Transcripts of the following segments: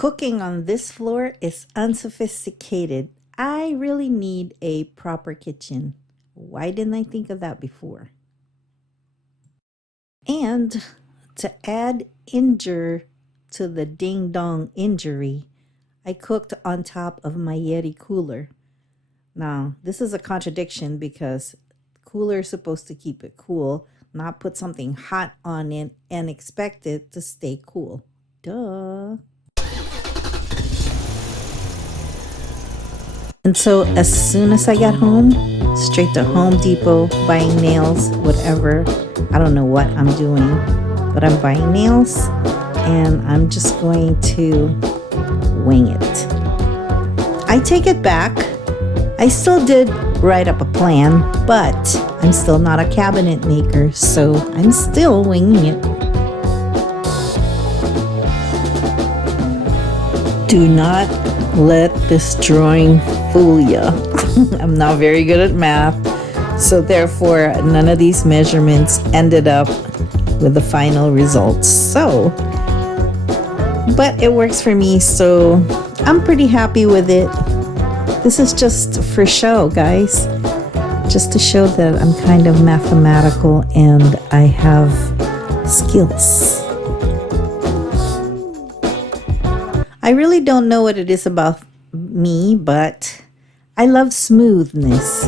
Cooking on this floor is unsophisticated. I really need a proper kitchen. Why didn't I think of that before? And to add injure to the ding dong injury, I cooked on top of my Yeti cooler. Now, this is a contradiction because cooler is supposed to keep it cool, not put something hot on it and expect it to stay cool. Duh. And so as soon as I got home, straight to Home Depot, buying nails, whatever. I don't know what I'm doing, but I'm buying nails and I'm just going to wing it. I take it back. I still did write up a plan, but I'm still not a cabinet maker, so I'm still winging it. Do not let this drawing fool ya. I'm not very good at math, so therefore none of these measurements ended up with the final results. So, but it works for me, so I'm pretty happy with it. This is just for show, guys. Just to show that I'm kind of mathematical and I have skills. I really don't know what it is about me, but I love smoothness.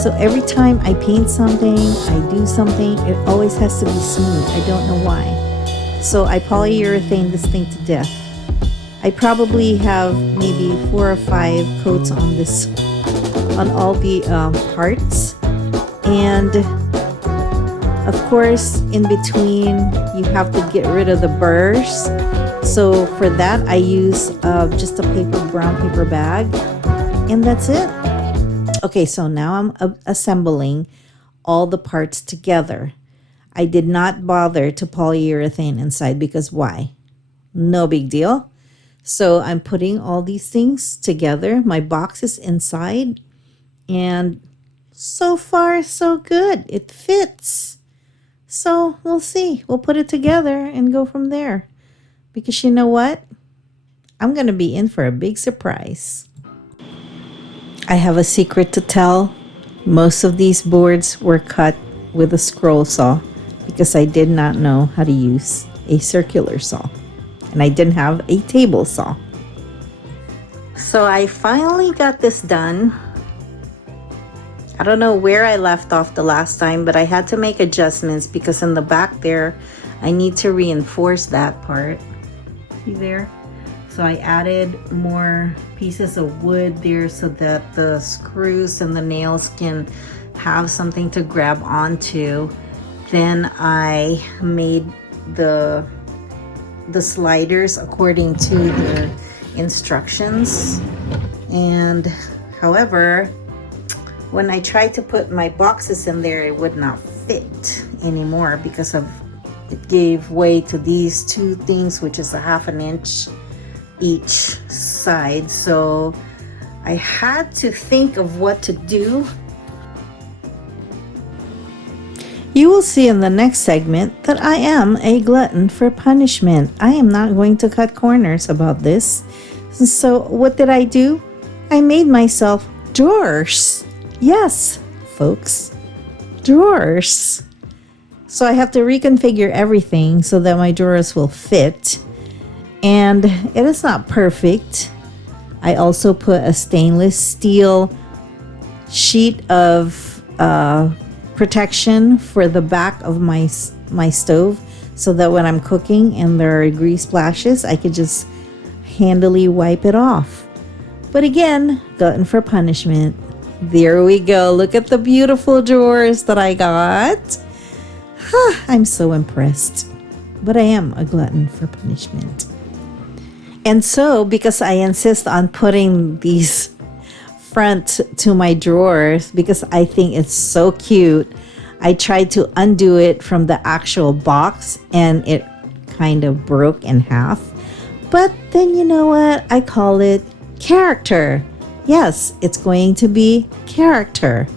So every time I paint something, I do something, it always has to be smooth. I don't know why. So I polyurethane this thing to death. I probably have maybe 4 or 5 coats on this, on all the parts. And of course, in between, you have to get rid of the burrs. So for that, I use just a brown paper bag, and that's it. Okay, so now I'm assembling all the parts together. I did not bother to polyurethane inside because why? No big deal. So I'm putting all these things together. My box is inside, and so far so good. It fits. So we'll see. We'll put it together and go from there. Because you know what? I'm going to be in for a big surprise. I have a secret to tell. Most of these boards were cut with a scroll saw because I did not know how to use a circular saw. And I didn't have a table saw. So I finally got this done. I don't know where I left off the last time, but I had to make adjustments because in the back there, I need to reinforce that part. See there? So I added more pieces of wood there so that the screws and the nails can have something to grab onto. Then I made the sliders according to the instructions. And however, when I tried to put my boxes in there, it would not fit anymore because of it gave way to these 2 things, which is a 1/2 inch each side. So I had to think of what to do. You will see in the next segment that I am a glutton for punishment. I am not going to cut corners about this. So what did I do? I made myself drawers. Yes, folks, drawers. So I have to reconfigure everything so that my drawers will fit. And it is not perfect. I also put a stainless steel sheet of protection for the back of my stove so that when I'm cooking and there are grease splashes, I could just handily wipe it off. But again, glutton for punishment. There we go. Look at the beautiful drawers that I got. I'm so impressed. But I am a glutton for punishment. And so, because I insist on putting these front to my drawers, because I think it's so cute, I tried to undo it from the actual box and it kind of broke in half. But then you know what? I call it character. Yes, it's going to be character.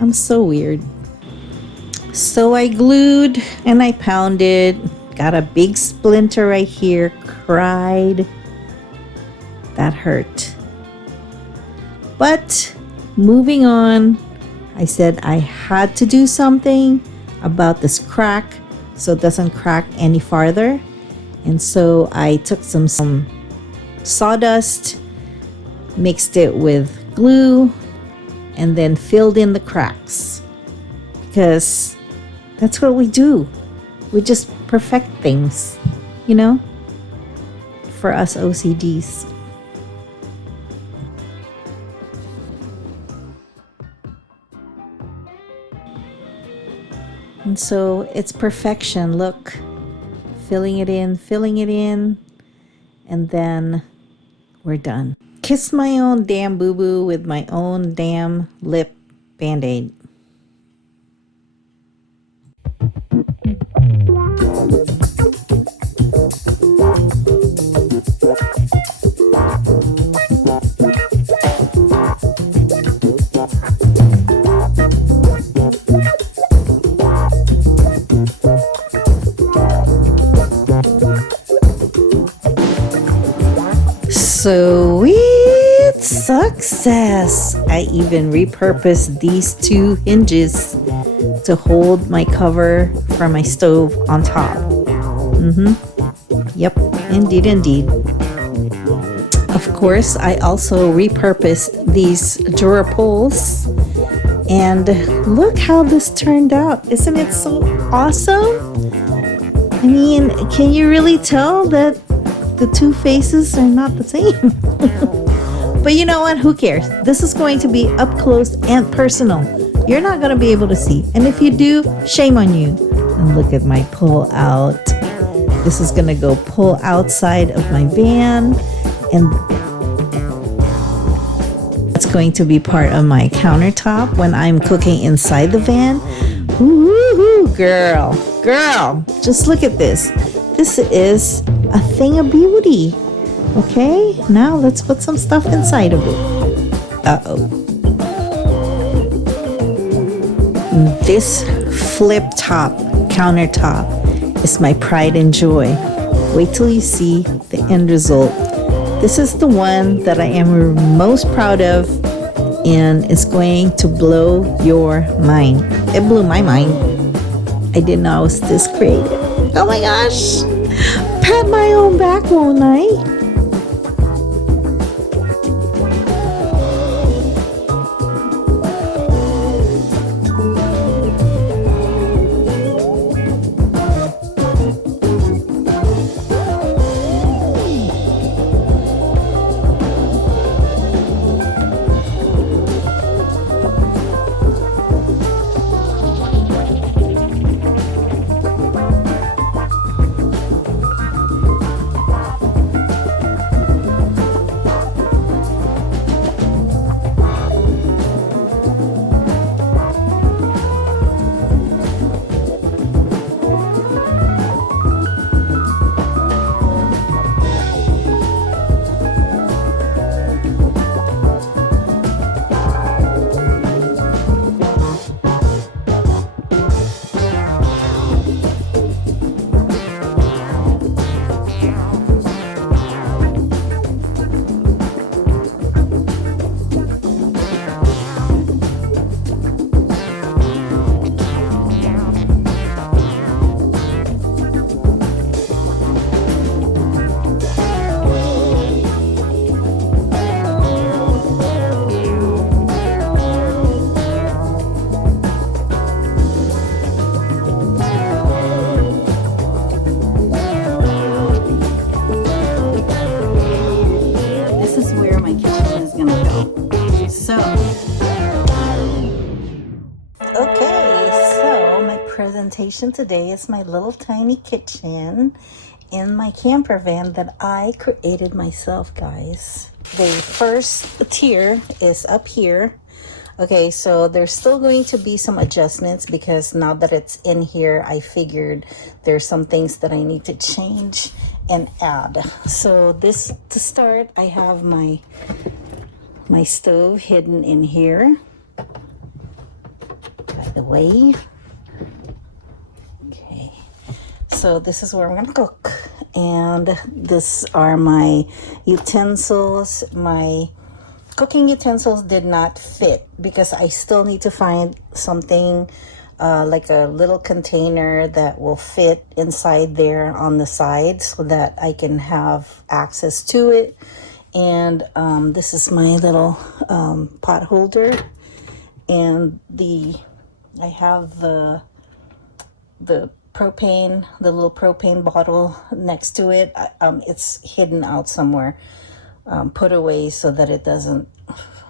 I'm so weird. So I glued and I pounded. Got a big splinter right here, cried. That hurt. But moving on, I said I had to do something about this crack so it doesn't crack any farther. And so I took some sawdust, mixed it with glue, and then filled in the cracks. Because that's what we do. We just perfect things, you know, for us OCDs. And so it's perfection. Look, filling it in, and then we're done. Kiss my own damn boo-boo with my own damn lip band-aid. Sweet success! I even repurposed these two hinges to hold my cover for my stove on top. Yep, indeed. Of course, I also repurposed these drawer pulls. And look how this turned out. Isn't it so awesome? I mean, can you really tell that the two faces are not the same? But you know what? Who cares? This is going to be up close and personal. You're not going to be able to see. And if you do, shame on you. And look at my pull out. This is going to go pull outside of my van. And it's going to be part of my countertop when I'm cooking inside the van. Woo-hoo, girl. Just look at this. This is a thing of beauty. Okay, now let's put some stuff inside of it. This flip top countertop is my pride and joy. Wait till you see the end result. This is the one that I am most proud of, and it's going to blow your mind. It blew my mind. I didn't know I was this creative. Oh my gosh! Pat my own back, won't I? Presentation today is my little tiny kitchen in my camper van that I created myself, guys. The first tier is up here. Okay, so there's still going to be some adjustments because now that it's in here, I figured there's some things that I need to change and add. So this, to start, I have my stove hidden in here. By the way. So this is where I'm gonna cook, And this are my utensils. My cooking utensils did not fit because I still need to find something like a little container that will fit inside there on the side so that I can have access to it. And this is my little pot holder, and I have the propane, the little propane bottle next to it. It's hidden out somewhere, put away so that it doesn't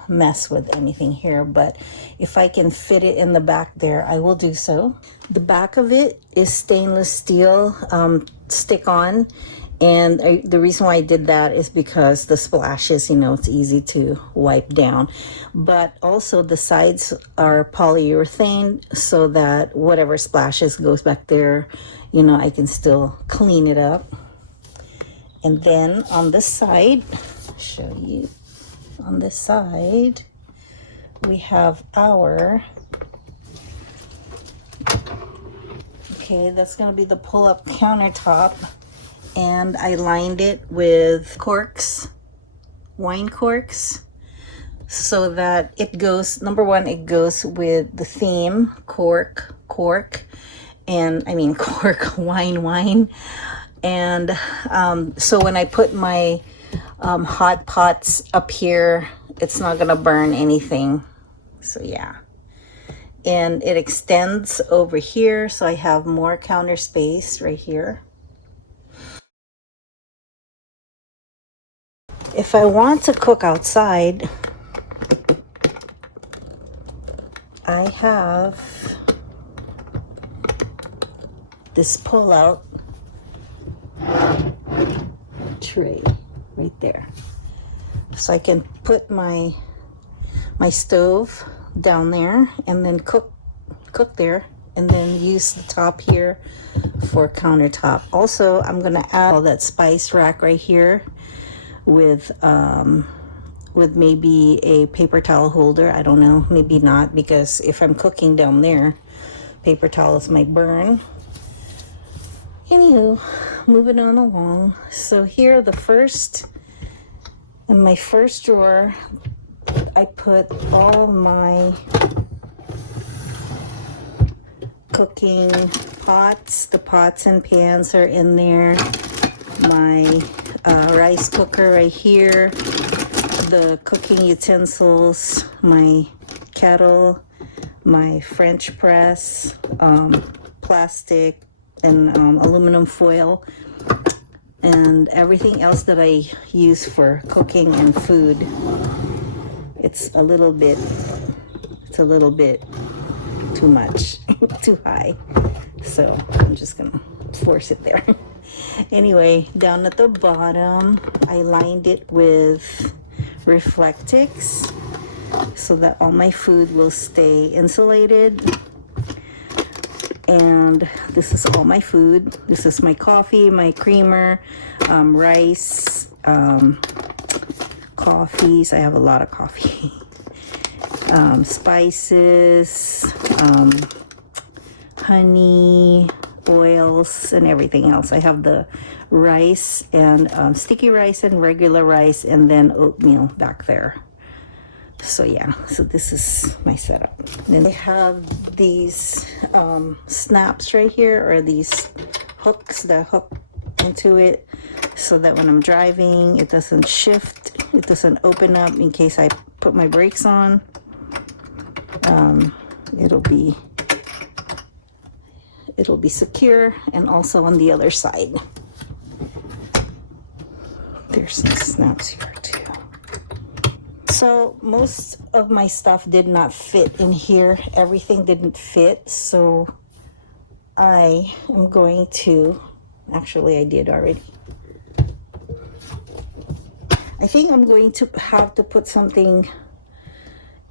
mess with anything here. But if I can fit it in the back there, I will do so. The back of it is stainless steel stick-on, and the reason why I did that is because the splashes, it's easy to wipe down. But also the sides are polyurethane so that whatever splashes goes back there, I can still clean it up. And then on this side, I'll show you. On this side, we have our, that's going to be the pull-up countertop. And I lined it with corks, wine corks, so that it goes, number one, it goes with the theme, cork, and I mean cork, wine. And so when I put my hot pots up here, it's not gonna burn anything. So yeah. And it extends over here, so I have more counter space right here. If I want to cook outside, I have this pull-out tray right there. So I can put my stove down there and then cook there, and then use the top here for countertop. Also, I'm gonna add all that spice rack right here with maybe a paper towel holder. I don't know, maybe not, because if I'm cooking down there, paper towels might burn. Anywho, moving on along. So here, in my first drawer, I put all my cooking pots. The pots and pans are in there. My rice cooker right here, the cooking utensils, my kettle, my French press, plastic and aluminum foil, and everything else that I use for cooking and food. It's a little bit too much, too high. So I'm just gonna force it there. Anyway, down at the bottom, I lined it with Reflectix so that all my food will stay insulated. And this is all my food. This is my coffee, my creamer, rice, coffees. I have a lot of coffee. Spices, honey, oils, and everything else. I have the rice and sticky rice and regular rice, and then oatmeal back there. So yeah, so this is my setup. Then I have these snaps right here, or these hooks that hook into it, so that when I'm driving, it doesn't shift, it doesn't open up in case I put my brakes on. It'll be secure, and also on the other side. There's some snaps here too. So most of my stuff did not fit in here. Everything didn't fit, so I am going to, actually I did already. I think I'm going to have to put something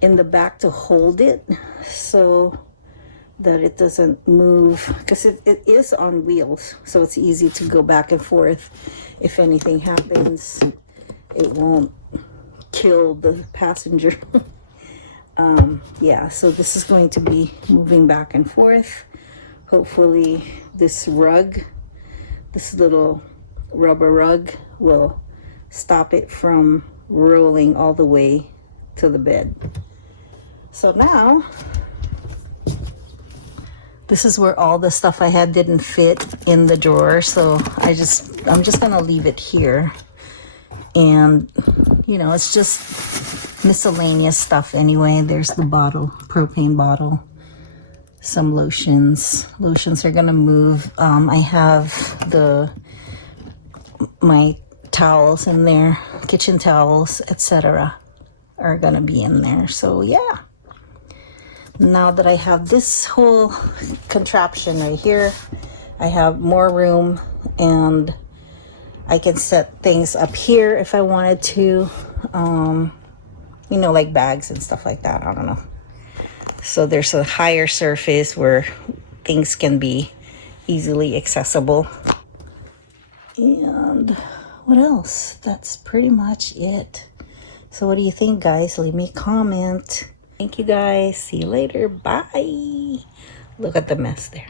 in the back to hold it so that it doesn't move, because it is on wheels, so it's easy to go back and forth. If anything happens, it won't kill the passenger. Yeah, so this is going to be moving back and forth. Hopefully this rug, this little rubber rug will stop it from rolling all the way to the bed. So now, this is where all the stuff I had didn't fit in the drawer, so I'm just gonna leave it here. And you know, it's just miscellaneous stuff anyway. There's the bottle, propane bottle, some lotions. Lotions are gonna move. I have my towels in there, kitchen towels, etc. are gonna be in there. So yeah. Now that I have this whole contraption right here, I have more room, and I can set things up here if I wanted to, you know, like bags and stuff like that. I don't know. So there's a higher surface where things can be easily accessible. And what else? That's pretty much it. So what do you think, guys? Leave me a comment. Thank you, guys. See you later. Bye. Look at the mess there.